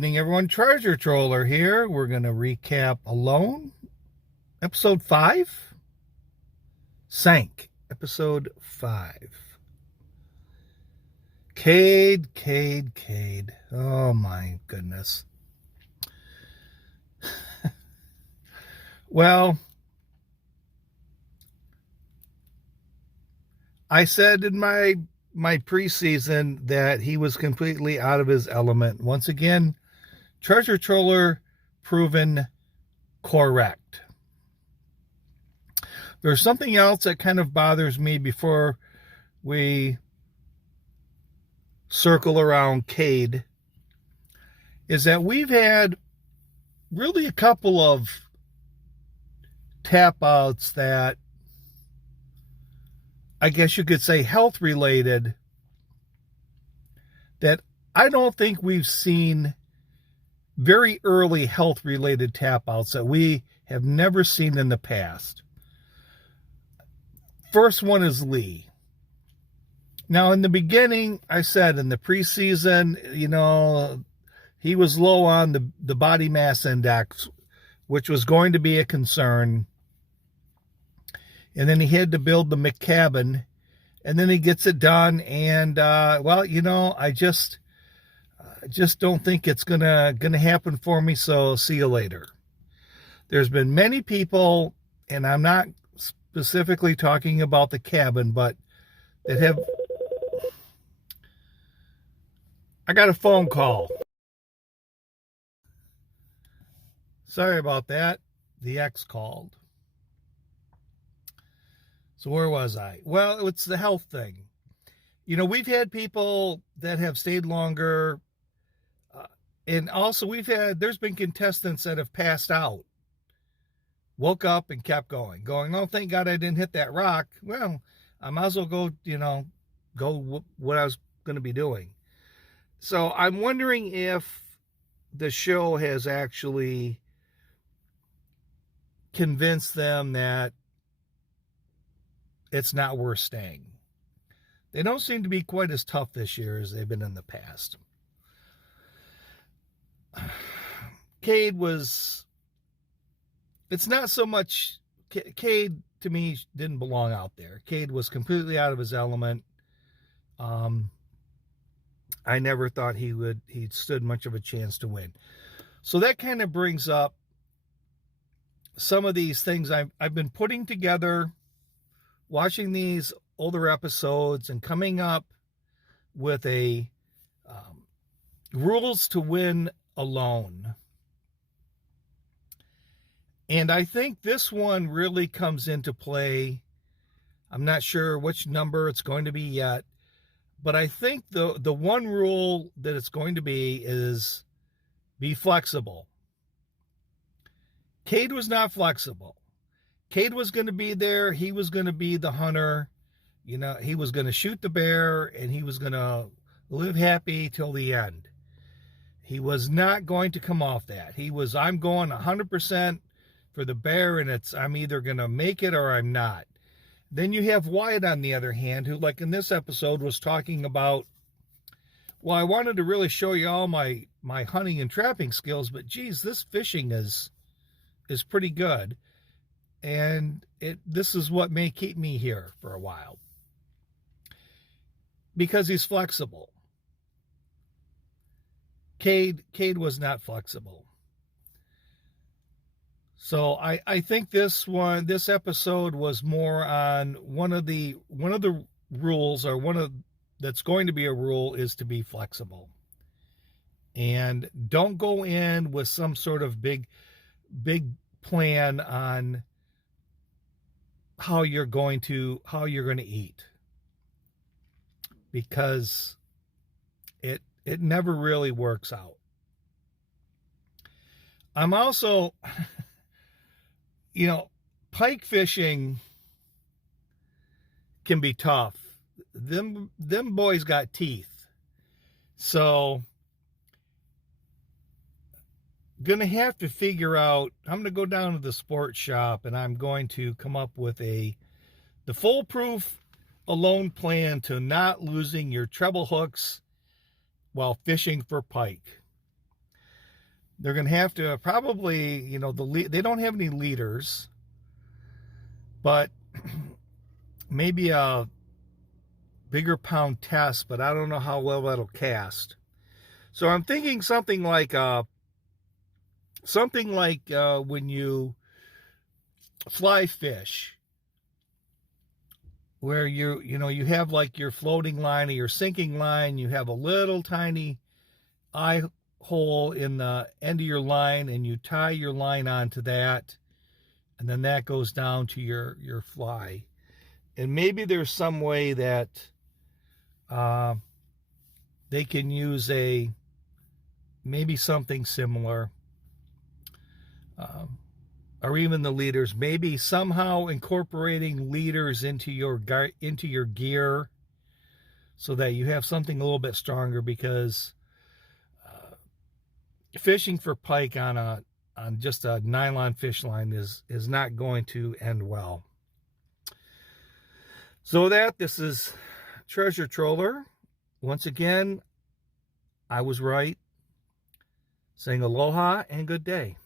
evening, everyone. Treasure Troller here. We're going to recap Alone, episode 5. Sank, episode 5. Cade. Oh my goodness. Well, I said in my preseason that he was completely out of his element. Once again, Treasure Troller proven correct. There's something else that kind of bothers me before we circle around Cade, is that we've had really a couple of tap outs that I guess you could say health related, that I don't think we've seen very early health related tap outs that we have never seen in the past. First one is Lee. Now, in the beginning, I said in the preseason, he was low on the body mass index, which was going to be a concern. And then he had to build the McCabin, and then he gets it done. And, I just don't think it's gonna happen for me. So see you later. There's been many people, and I'm not specifically talking about the cabin, but that have. I got a phone call. Sorry about that. The ex called. So where was I? Well, it's the health thing. We've had people that have stayed longer. And also there's been contestants that have passed out, woke up and kept going, oh, thank God I didn't hit that rock. Well, I might as well go what I was going to be doing. So I'm wondering if the show has actually convinced them that it's not worth staying. They don't seem to be quite as tough this year as they've been in the past. Cade it's not so much, Cade to me didn't belong out there. Cade was completely out of his element. I never thought he'd stood much of a chance to win. So that kind of brings up some of these things I've been putting together, watching these older episodes and coming up with a rules to win alone. And I think this one really comes into play. I'm not sure which number it's going to be yet, but I think the one rule that it's going to be is be flexible. Cade was not flexible. Cade was going to be there. He was going to be the hunter. He was going to shoot the bear, and he was going to live happy till the end. He was not going to come off that. I'm going 100% for the bear, and I'm either going to make it or I'm not. Then you have Wyatt, on the other hand, who, like in this episode, was talking about, well, I wanted to really show you all my hunting and trapping skills, but geez, this fishing is pretty good. And this is what may keep me here for a while. Because he's flexible. Cade was not flexible. So I think this episode was more on one of the rules, or that's going to be a rule, is to be flexible. And don't go in with some sort of big plan on how you're going to eat, because it never really works out. I'm also, pike fishing can be tough. Them boys got teeth. So gonna have to figure out, I'm gonna go down to the sports shop and I'm going to come up with the foolproof alone plan to not losing your treble hooks while fishing for pike. They're going to have to probably, they don't have any leaders, but maybe a bigger pound test, but I don't know how well that'll cast. So I'm thinking something like when you fly fish, where you have like your floating line or your sinking line, you have a little tiny eye hole in the end of your line, and you tie your line onto that, and then that goes down to your fly. And maybe there's some way that they can use maybe something similar, or even the leaders, maybe somehow incorporating leaders into your gear, so that you have something a little bit stronger, because fishing for pike on just a nylon fish line is not going to end well. So this is Treasure Troller. Once again, I was right, saying aloha and good day.